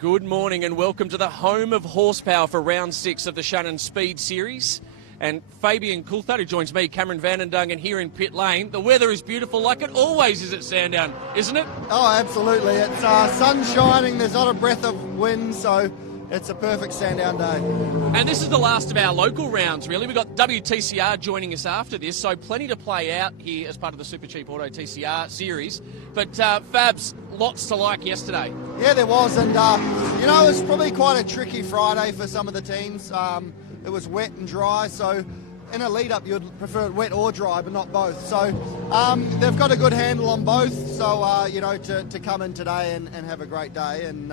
Good morning and welcome to the home of horsepower for round 6 of the Shannons SpeedSeries. And Fabian Coulthard, who joins me, Cameron Vandendungen, here in pit lane. The weather is beautiful like it always is at Sandown, isn't it? Oh, absolutely. It's sun shining, there's not a breath of wind, so it's a perfect Sandown day. And this is the last of our local rounds, really. We've got WTCR joining us after this, so plenty to play out here as part of the Super Cheap Auto TCR series. But Fabs, lots to like yesterday. Yeah, there was, and it was probably quite a tricky Friday for some of the teams. It was wet and dry, so in a lead-up you'd prefer it wet or dry, but not both. So they've got a good handle on both, so to come in today and have a great day and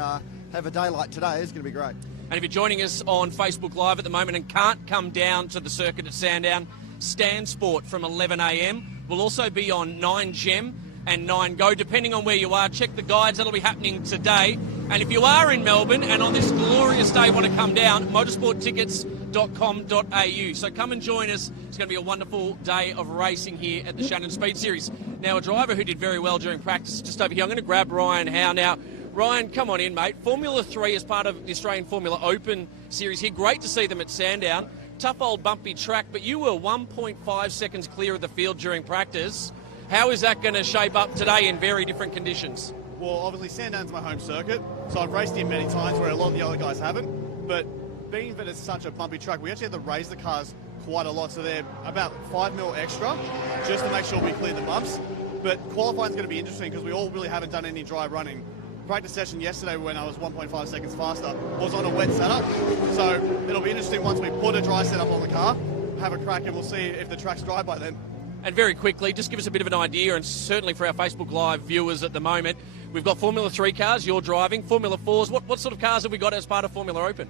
have a day like today is going to be great. And if you're joining us on Facebook Live at the moment and can't come down to the circuit at Sandown, Stand Sport from 11 a.m. will also be on 9 Gem and 9 Go, depending on where you are. Check the guides, that'll be happening today. And if you are in Melbourne and on this glorious day want to come down, motorsporttickets.com.au. So come and join us. It's going to be a wonderful day of racing here at the Shannons SpeedSeries. Now, a driver who did very well during practice, just over here, I'm going to grab Ryan Howe now. Ryan, come on in, mate. Formula 3 is part of the Australian Formula Open series here. Great to see them at Sandown. Tough old bumpy track, but you were 1.5 seconds clear of the field during practice. How is that going to shape up today in very different conditions? Well, obviously Sandown's my home circuit, so I've raced here many times where a lot of the other guys haven't. But being that it's such a bumpy track, we actually had to raise the cars quite a lot, so they're about 5 mil extra just to make sure we clear the bumps. But qualifying's going to be interesting because we all really haven't done any dry running. Practice session yesterday when I was 1.5 seconds faster was on a wet setup, so it'll be interesting once we put a dry setup on the car, have a crack, and we'll see if the track's dry by then. And very quickly, just give us a bit of an idea, and certainly for our Facebook Live viewers at the moment, we've got Formula 3 cars, you're driving, Formula 4s. What sort of cars have we got as part of Formula Open?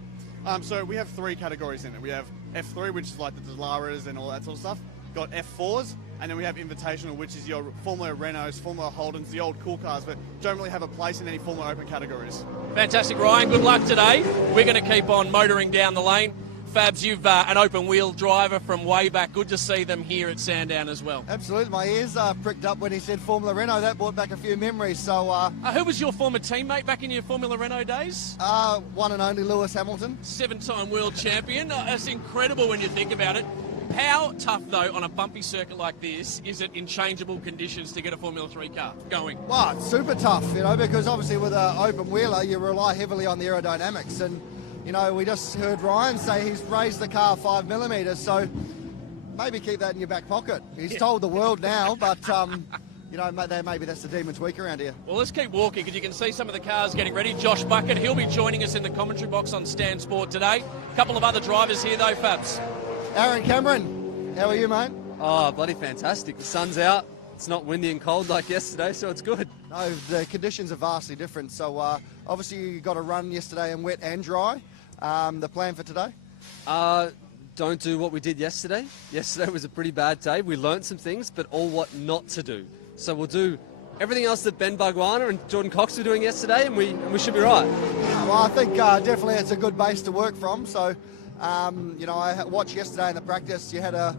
So we have 3 categories in it. We have F3, which is like the Delaras and all that sort of stuff. Got F4s, and then we have Invitational, which is your Formula Renaults, Formula Holdens, the old cool cars, but don't really have a place in any Formula Open categories. Fantastic, Ryan. Good luck today. We're going to keep on motoring down the lane. Fabs, you've an open-wheel driver from way back. Good to see them here at Sandown as well. Absolutely. My ears pricked up when he said Formula Renault. That brought back a few memories. So, who was your former teammate back in your Formula Renault days? One and only Lewis Hamilton. 7-time world champion. That's incredible when you think about it. How tough, though, on a bumpy circuit like this, is it in changeable conditions to get a Formula 3 car going? Well, it's super tough, because obviously with an open wheeler, you rely heavily on the aerodynamics. And, we just heard Ryan say he's raised the car 5 millimetres, so maybe keep that in your back pocket. He's told the world now, but, maybe that's the demon tweak around here. Well, let's keep walking because you can see some of the cars getting ready. Josh Bucket, he'll be joining us in the commentary box on Stand Sport today. A couple of other drivers here, though, Fabs. Aaron Cameron, how are you, mate? Oh, bloody fantastic. The sun's out. It's not windy and cold like yesterday, so it's good. No, the conditions are vastly different. So, obviously, you got a run yesterday in wet and dry. The plan for today? Don't do what we did yesterday. Yesterday was a pretty bad day. We learnt some things, but all what not to do. So we'll do everything else that Ben Bargwanna and Jordan Cox were doing yesterday, and we should be right. Well, I think definitely it's a good base to work from. So, I watched yesterday in the practice. You had a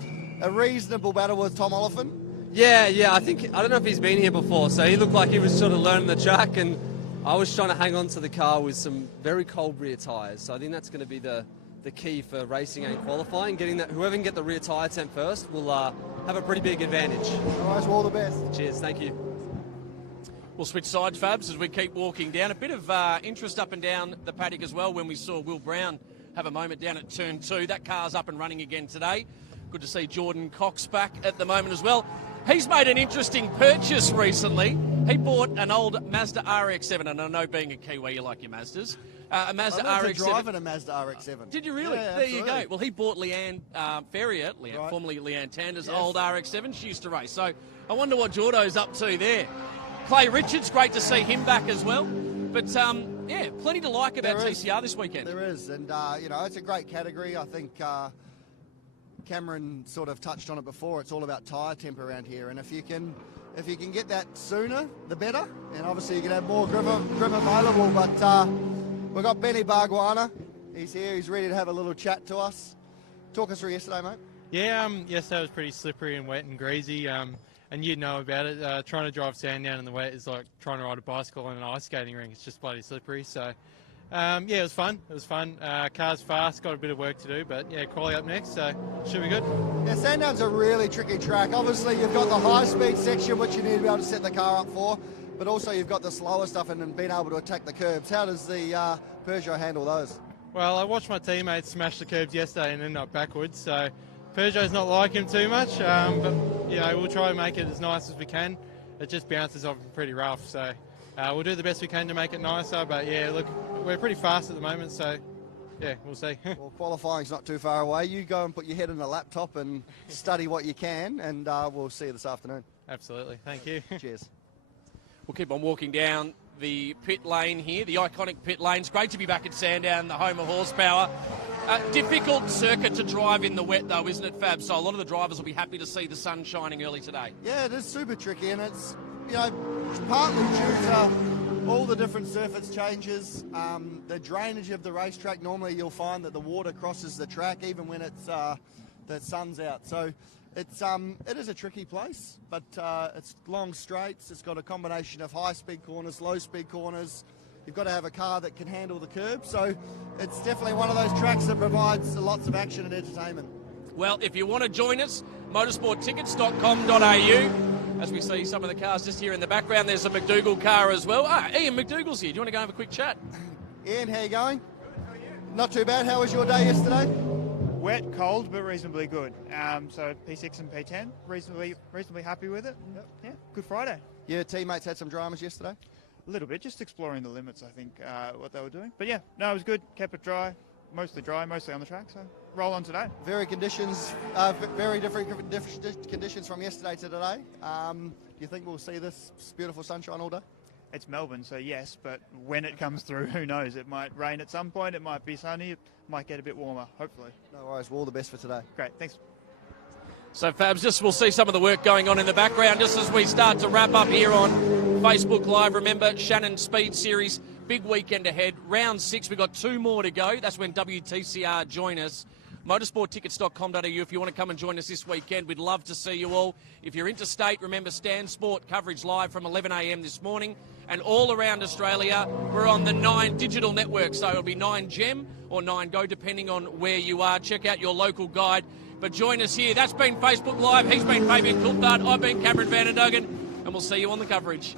reasonable battle with Tom Oliphant. Yeah. I don't know if he's been here before, so he looked like he was sort of learning the track, and I was trying to hang on to the car with some very cold rear tyres. So I think that's going to be the key for racing and qualifying. Getting that, whoever can get the rear tyre temp first will have a pretty big advantage. All right, well, all the best. Cheers, thank you. We'll switch sides, Fabs, as we keep walking down. A bit of interest up and down the paddock as well when we saw Will Brown have a moment down at turn 2. That car's up and running again today. Good to see Jordan Cox back at the moment as well. He's made an interesting purchase recently. He bought an old Mazda RX-7, and I know being a Kiwi you like your Mazdas. A Mazda RX-7. Driving a Mazda RX-7. Did you really? Yeah, there absolutely. you go. Well, he bought Leanne Ferrier, Right. formerly Leanne Tander's old RX-7. She used to race. So I wonder what Jordo's up to there. Clay Richards, great to see him back as well. But, plenty to like about TCR this weekend. There is, and, it's a great category. I think Cameron sort of touched on it before. It's all about tyre temp around here, and if you can get that sooner, the better. And obviously you can have more grip available. But we've got Benny Bargwanna. He's here. He's ready to have a little chat to us. Talk us through yesterday, mate. Yeah, yesterday was pretty slippery and wet and greasy. And you know about it. Trying to drive Sandown in the wet is like trying to ride a bicycle on an ice skating rink. It's just bloody slippery. So Yeah, it was fun. It was fun. Car's fast, got a bit of work to do, but yeah, quali up next, so should be good. Yeah, Sandown's a really tricky track. Obviously, you've got the high-speed section, which you need to be able to set the car up for, but also you've got the slower stuff and being able to attack the curbs. How does the Peugeot handle those? Well, I watched my teammates smash the curbs yesterday and end up backwards, so Peugeot's not like him too much, but you know, we'll try and make it as nice as we can. It just bounces off pretty rough, so we'll do the best we can to make it nicer, but yeah, look, we're pretty fast at the moment, so yeah, we'll see. Well, qualifying's not too far away. You go and put your head in the laptop and study what you can, and we'll see you this afternoon. Absolutely, thank you. Cheers. We'll keep on walking down the pit lane here, the iconic pit lane. It's great to be back at Sandown, the home of horsepower. Difficult circuit to drive in the wet, though, isn't it, Fab? So a lot of the drivers will be happy to see the sun shining early today. Yeah, it is super tricky, and it's, you know, partly due to all the different surface changes, the drainage of the racetrack. Normally you'll find that the water crosses the track even when it's the sun's out. So it is a tricky place, but it's long straights. It's got a combination of high-speed corners, low-speed corners. You've got to have a car that can handle the curb. So it's definitely one of those tracks that provides lots of action and entertainment. Well, if you want to join us, motorsporttickets.com.au. As we see some of the cars just here in the background, there's a McDougall car as well. Ian McDougall's here. Do you want to go have a quick chat? Ian, how you going? Not too bad. How was your day yesterday? Wet, cold, but reasonably good. So P6 and P10, reasonably happy with it. Yep. Yeah, good Friday. Your teammates had some dramas yesterday? A little bit, just exploring the limits, I think, what they were doing. But yeah, no, it was good. Kept it dry, mostly on the track. So roll on today. Very different conditions from yesterday to today. Do you think we'll see this beautiful sunshine all day? It's Melbourne, so yes, but when it comes through, who knows? It might rain at some point, it might be sunny, it might get a bit warmer, hopefully. No worries, well, all the best for today. Great, thanks. So, Fabs, we'll see some of the work going on in the background just as we start to wrap up here on Facebook Live. Remember, Shannons SpeedSeries, big weekend ahead. Round 6, we've got 2 more to go. That's when WTCR join us. Motorsporttickets.com.au if you want to come and join us this weekend. We'd love to see you all. If you're interstate, remember Stan Sport coverage live from 11 a.m. this morning. And all around Australia, we're on the 9 digital network. So it'll be 9 Gem or 9 Go, depending on where you are. Check out your local guide. But join us here. That's been Facebook Live. He's been Fabian Coulthard. I've been Cameron Van der Duggan. And we'll see you on the coverage.